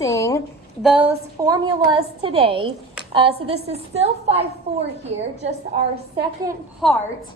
those formulas today. So this is still 5-4 here, just our second part.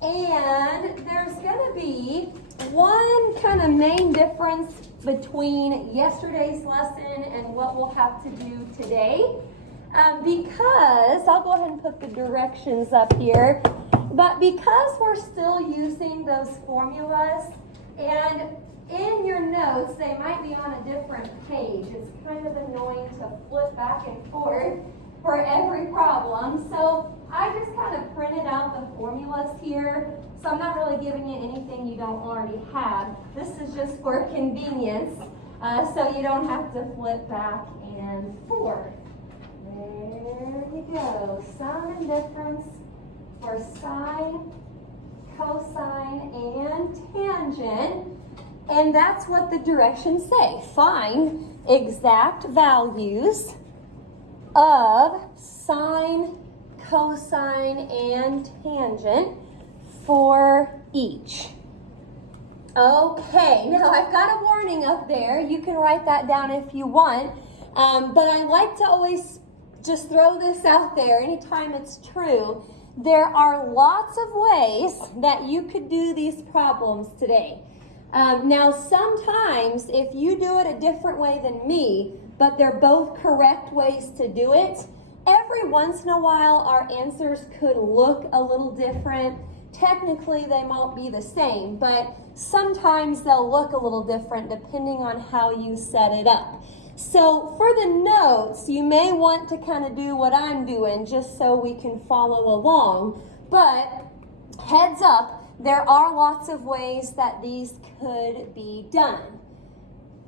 And there's going to be one kind of main difference between yesterday's lesson and what we'll have to do today. Because, I'll go ahead and put the directions up here, but because we're still using those formulas, and in your notes, they might be on a different page. It's kind of annoying to flip back and forth for every problem. So I just kind of printed out the formulas here. So I'm not really giving you anything you don't already have. This is just for convenience, so you don't have to flip back and forth. There you go. Sum and difference for sine, cosine, and tangent. And that's what the directions say. Find exact values of sine, cosine, and tangent for each. Okay, now I've got a warning up there. You can write that down if you want. But I like to always just throw this out there anytime it's true. There are lots of ways that you could do these problems today. Now, sometimes if you do it a different way than me, but they're both correct ways to do it, every once in a while our answers could look a little different. Technically, they won't be the same, but sometimes they'll look a little different depending on how you set it up. So for the notes, you may want to kind of do what I'm doing just so we can follow along, but heads up, there are lots of ways that these could be done.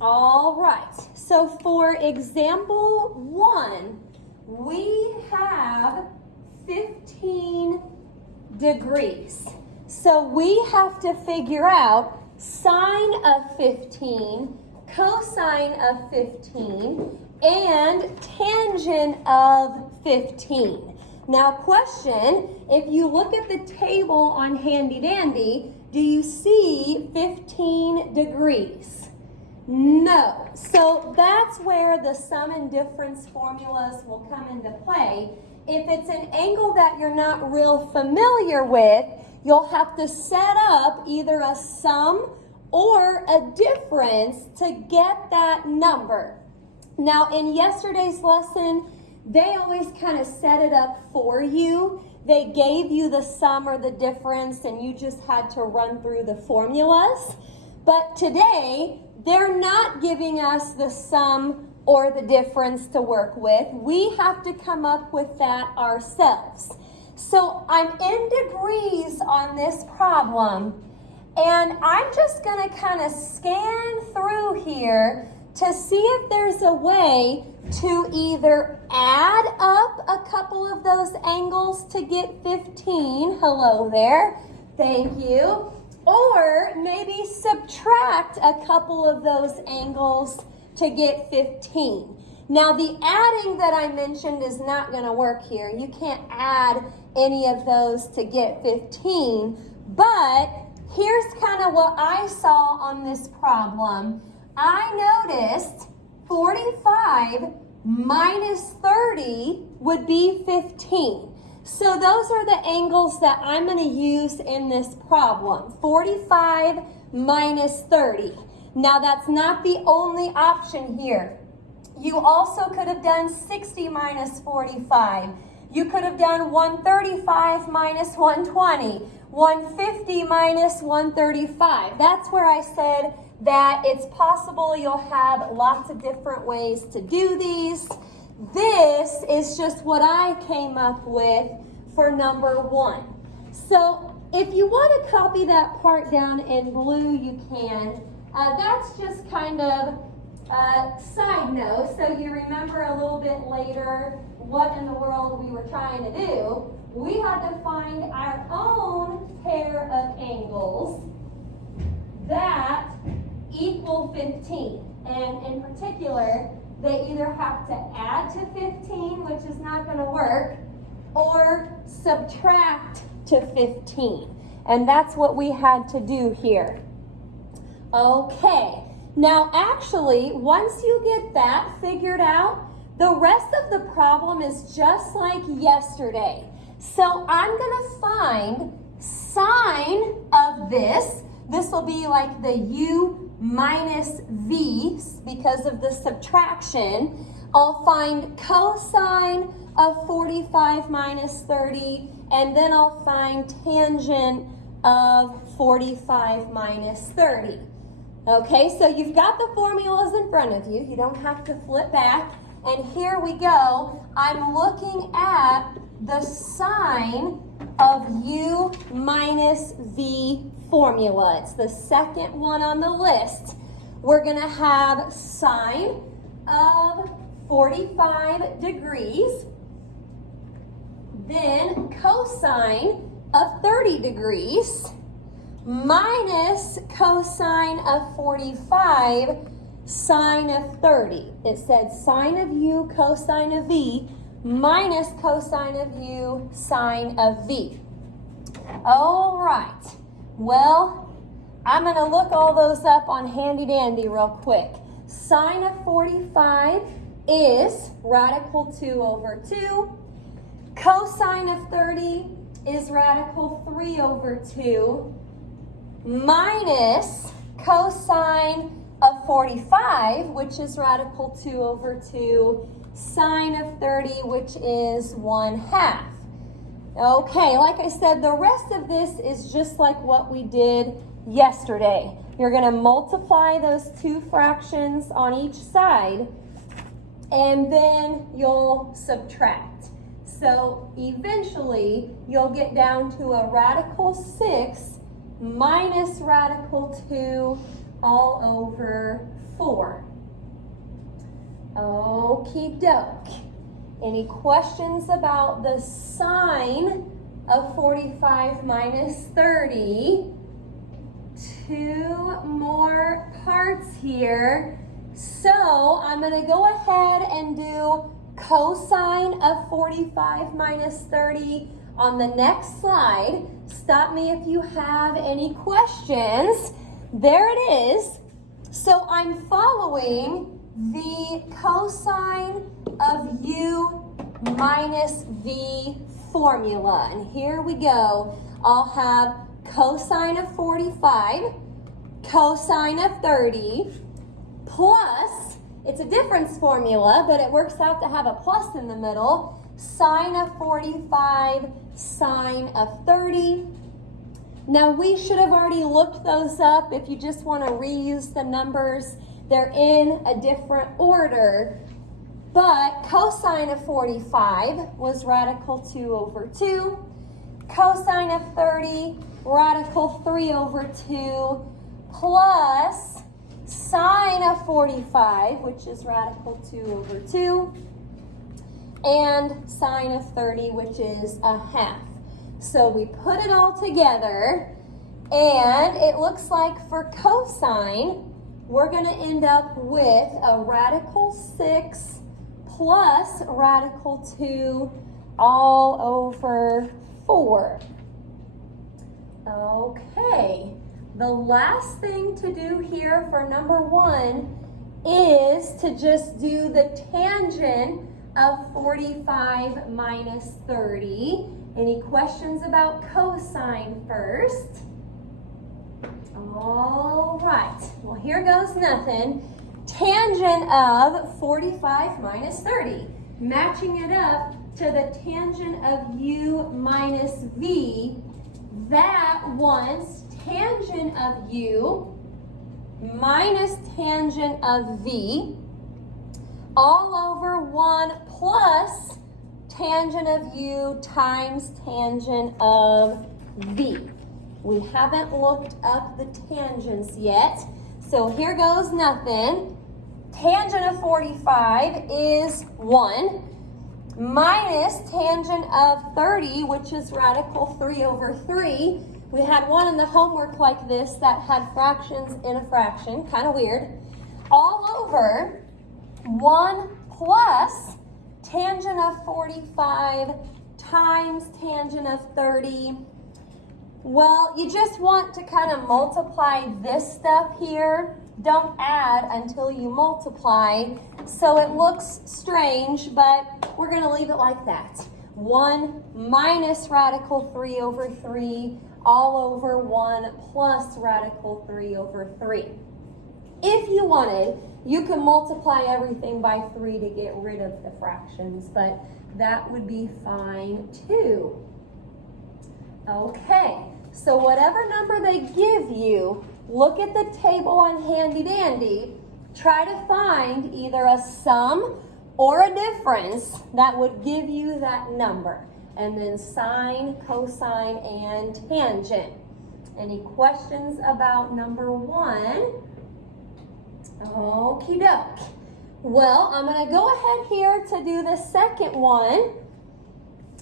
All right, so for example 1, we have 15 degrees. So we have to figure out sine of 15, cosine of 15, and tangent of 15. Now question, if you look at the table on Handy Dandy, do you see 15 degrees? No. So that's where the sum and difference formulas will come into play. If it's an angle that you're not real familiar with, you'll have to set up either a sum or a difference to get that number. Now in yesterday's lesson, they always kind of set it up for you. They gave you the sum or the difference and you just had to run through the formulas. But today, they're not giving us the sum or the difference to work with. We have to come up with that ourselves. So I'm in degrees on this problem, and I'm just going to kind of scan through here to see if there's a way to either add up a couple of those angles to get 15. Hello there. Thank you. Or maybe subtract a couple of those angles to get 15. Now the adding that I mentioned is not going to work here. You can't add any of those to get 15. But here's kind of what I saw on this problem. I noticed 45 minus 30 would be 15. So those are the angles that I'm going to use in this problem. 45 minus 30. Now that's not the only option here. You also could have done 60 minus 45. You could have done 135 minus 120. 150 minus 135. That's where I said that it's possible you'll have lots of different ways to do these. This is just what I came up with for number 1. So if you want to copy that part down in blue, you can. That's just kind of a side note, so you remember a little bit later what in the world we were trying to do. We had to find our own pair of angles that equal 15. And in particular, they either have to add to 15, which is not going to work, or subtract to 15. And that's what we had to do here. Okay, Now, actually, once you get that figured out, the rest of the problem is just like yesterday. So I'm going to find sine of this. This will be like the u minus v because of the subtraction. I'll find cosine of 45 minus 30, and then I'll find tangent of 45 minus 30. Okay, so you've got the formulas in front of you. You don't have to flip back. And here we go. I'm looking at the sine of u minus v formula. It's the second one on the list. We're going to have sine of 45 degrees, then cosine of 30 degrees, minus cosine of 45, sine of 30. It said sine of u, cosine of v, minus cosine of u, sine of v. All right. Well, I'm going to look all those up on Handy Dandy real quick. Sine of 45 is radical 2 over 2. Cosine of 30 is radical 3 over 2. Minus cosine of 45, which is radical 2 over 2, sine of 30, which is 1/2. Okay, like I said, the rest of this is just like what we did yesterday. You're going to multiply those two fractions on each side, and then you'll subtract. So eventually, you'll get down to a radical 6 minus radical 2 all over 4. Okie doke. Any questions about the sine of 45 minus 30? Two more parts here. So I'm going to go ahead and do cosine of 45 minus 30 on the next slide. Stop me if you have any questions. There it is. So I'm following the cosine of u minus v formula. And here we go. I'll have cosine of 45, cosine of 30, plus, it's a difference formula, but it works out to have a plus in the middle, sine of 45, sine of 30. Now, we should have already looked those up. If you just want to reuse the numbers, they're in a different order. But cosine of 45 was radical 2 over 2. Cosine of 30, radical 3 over 2, plus sine of 45, which is radical 2 over 2, and sine of 30, which is 1/2. So we put it all together, and it looks like for cosine, we're going to end up with a radical 6 plus radical 2 all over 4. Okay, the last thing to do here for number 1 is to just do the tangent of 45 minus 30. Any questions about cosine first? All right, well, here goes nothing. Tangent of 45 minus 30, matching it up to the tangent of u minus v. That wants tangent of u minus tangent of v all over 1 plus tangent of u times tangent of v. We haven't looked up the tangents yet, so here goes nothing. Tangent of 45 is 1 minus tangent of 30, which is radical 3 over 3. We had one in the homework like this that had fractions in a fraction, kind of weird, all over 1 plus tangent of 45 times tangent of 30. Well, you just want to kind of multiply this stuff here don't add until you multiply, so it looks strange, but we're going to leave it like that. 1 minus radical 3 over 3 all over 1 plus radical 3 over 3. If you wanted, you can multiply everything by 3 to get rid of the fractions, but that would be fine too. Okay, so whatever number they give you, look at the table on Handy Dandy. Try to find either a sum or a difference that would give you that number. And then sine, cosine, and tangent. Any questions about number 1? Okie doke. Well, I'm going to go ahead here to do the second one.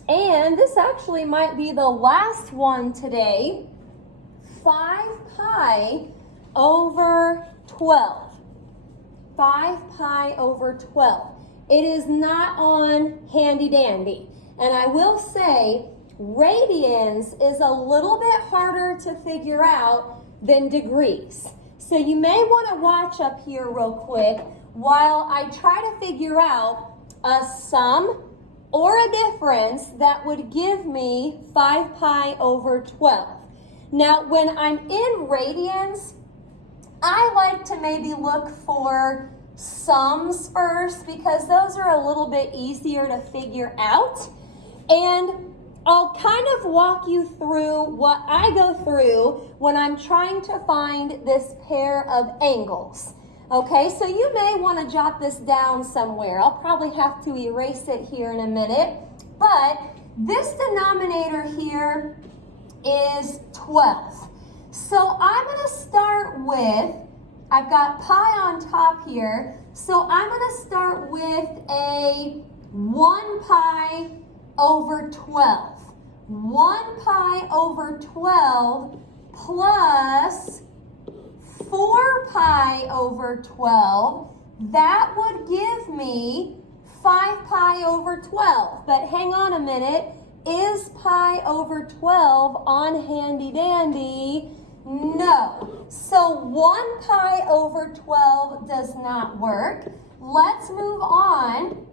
And this actually might be the last one today. 5 pi over 12. 5 pi over 12. It is not on Handy Dandy. And I will say, radians is a little bit harder to figure out than degrees. So you may want to watch up here real quick while I try to figure out a sum or a difference that would give me 5 pi over 12. Now, when I'm in radians, I like to maybe look for sums first because those are a little bit easier to figure out. And I'll kind of walk you through what I go through when I'm trying to find this pair of angles. Okay, so you may want to jot this down somewhere. I'll probably have to erase it here in a minute. But this denominator here is 12. So I'm going to start with, I've got pi on top here. So I'm going to start with a 1 pi over 12. 1 pi over 12 plus 4 pi over 12, that would give me 5 pi over 12. But hang on a minute, is pi over 12 on Handy Dandy? No. So 1 pi over 12 does not work. Let's move on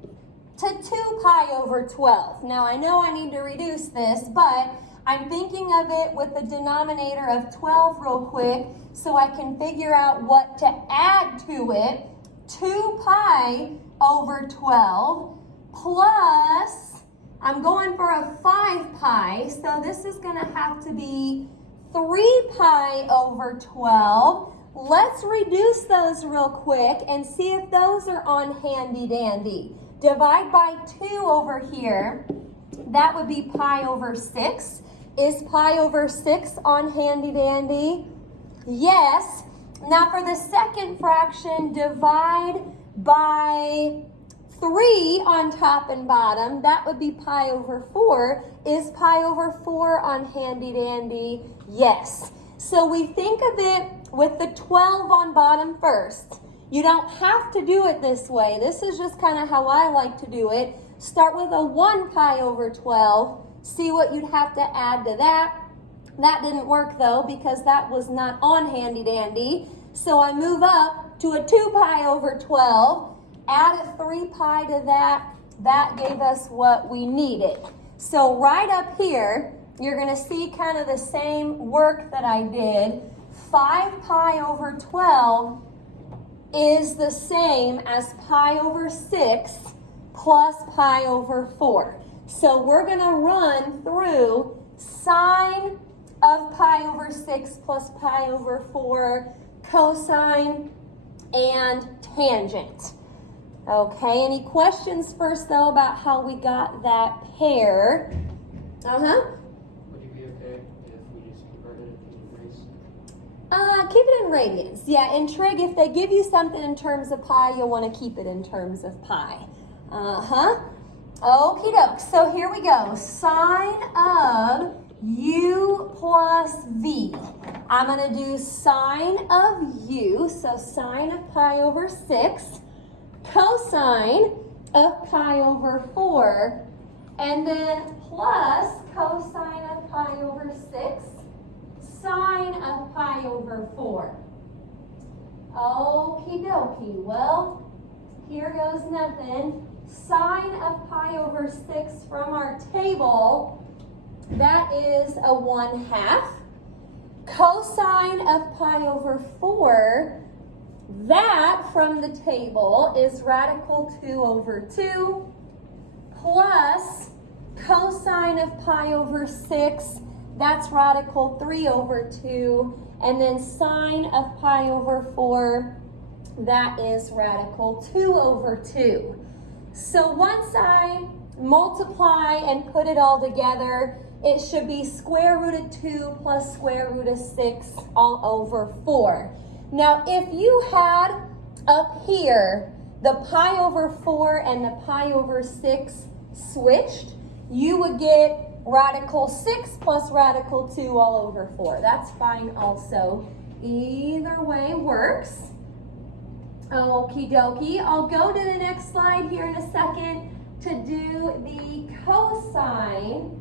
to 2 pi over 12. Now I know I need to reduce this, but I'm thinking of it with the denominator of 12 real quick so I can figure out what to add to it. 2 pi over 12 plus, I'm going for a 5 pi, so this is going to have to be 3 pi over 12. Let's reduce those real quick and see if those are on Handy Dandy. Divide by 2 over here. That would be pi over 6. Is pi over 6 on Handy Dandy? Yes. Now for the second fraction, divide by 3 on top and bottom. That would be pi over 4. Is pi over 4 on Handy Dandy? Yes. So we think of it with the 12 on bottom first. You don't have to do it this way. This is just kind of how I like to do it. Start with a 1 pi over 12. See what you'd have to add to that. That didn't work though because that was not on Handy Dandy. So I move up to a 2 pi over 12. Add a 3 pi to that. That gave us what we needed. So right up here, you're going to see kind of the same work that I did. 5 pi over 12 is the same as pi over 6 plus pi over 4. So we're going to run through sine of pi over 6 plus pi over 4, cosine, and tangent. Okay, any questions first though about how we got that pair? Would you be okay if we just converted it to degrees? Keep it in radians. Yeah, in trig, if they give you something in terms of pi, you'll want to keep it in terms of pi. Okie doke. So here we go. Sine of u plus v. I'm going to do sine of u, so sine of pi over 6, cosine of pi over 4, and then plus cosine of pi over 6, sine of pi over 4. Okie dokie. Well, here goes nothing. Sine of pi over 6 from our table, that is a 1/2. Cosine of pi over 4, that from the table is radical 2 over 2, plus cosine of pi over 6, that's radical 3 over 2, and then sine of pi over 4, that is radical 2 over 2. So once I multiply and put it all together, it should be square root of 2 plus square root of 6 all over 4. Now, if you had up here the pi over 4 and the pi over 6 switched, you would get radical 6 plus radical 2 all over 4. That's fine also. Either way works. Okie dokie. I'll go to the next slide here in a second to do the cosine.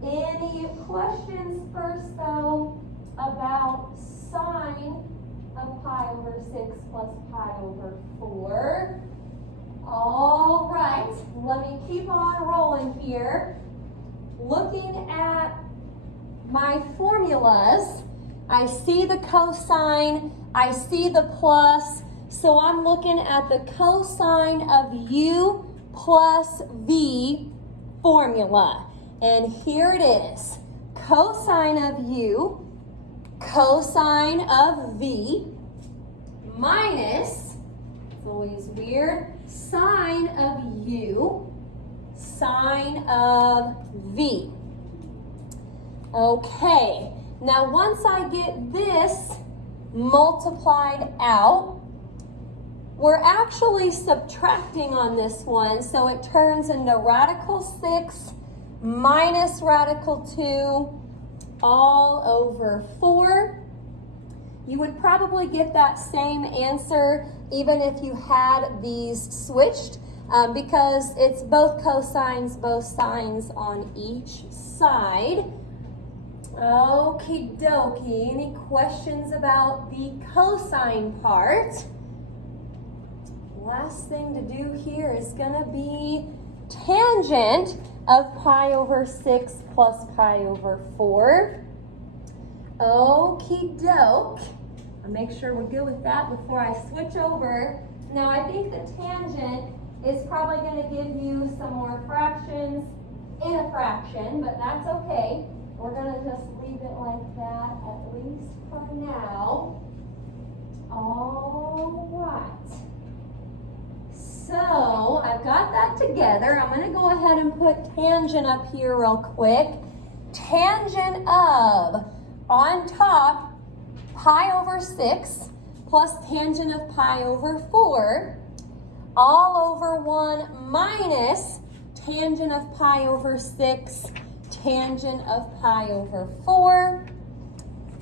Any questions first though about sine of pi over 6 plus pi over 4? All right, let me keep on rolling here. Looking at my formulas, I see the cosine, I see the plus, so I'm looking at the cosine of u plus v formula. And here it is. Cosine of u, cosine of v, minus, it's always weird, sine of u, sine of v. Okay, now once I get this multiplied out, we're actually subtracting on this one, so it turns into radical 6 minus radical 2 all over 4. You would probably get that same answer even if you had these switched, because it's both cosines, both sines on each side. Okie dokie. Any questions about the cosine part? Last thing to do here is going to be tangent of pi over 6 plus pi over 4. Okie doke. I'll make sure we're good with that before I switch over. Now I think the tangent is probably going to give you some more fractions in a fraction, but that's okay. We're going to just leave it like that, at least for now. All right. So I've got that together. I'm going to go ahead and put tangent up here real quick. Tangent of, on top, pi over 6 plus tangent of pi over 4 all over 1 minus tangent of pi over 6 tangent of pi over 4.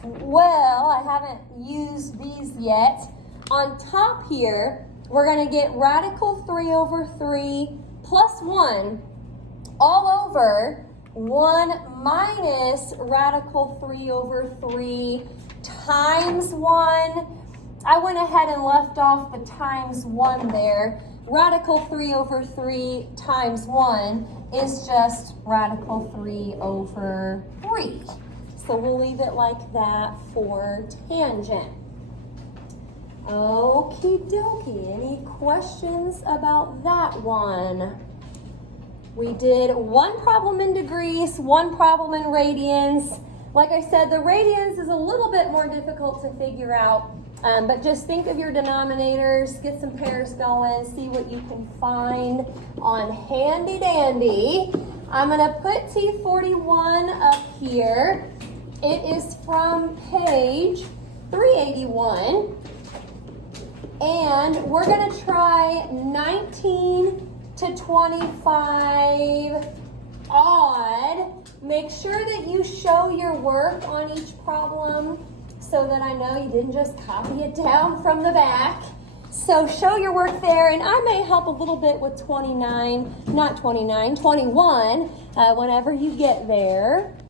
Well, I haven't used these yet. On top here, we're going to get radical 3 over 3 plus 1 all over 1 minus radical 3 over 3 times 1. I went ahead and left off the times 1 there. Radical 3 over 3 times 1 is just radical 3 over 3. So we'll leave it like that for tangent. Okie dokie. Any questions about that one? We did one problem in degrees, one problem in radians. Like I said, the radians is a little bit more difficult to figure out, but just think of your denominators, get some pairs going, see what you can find on handy dandy. I'm going to put T41 up here. It is from page 381. And we're going to try 19 to 25 odd. Make sure that you show your work on each problem so that I know you didn't just copy it down from the back. So show your work there, and I may help a little bit with 21 whenever you get there.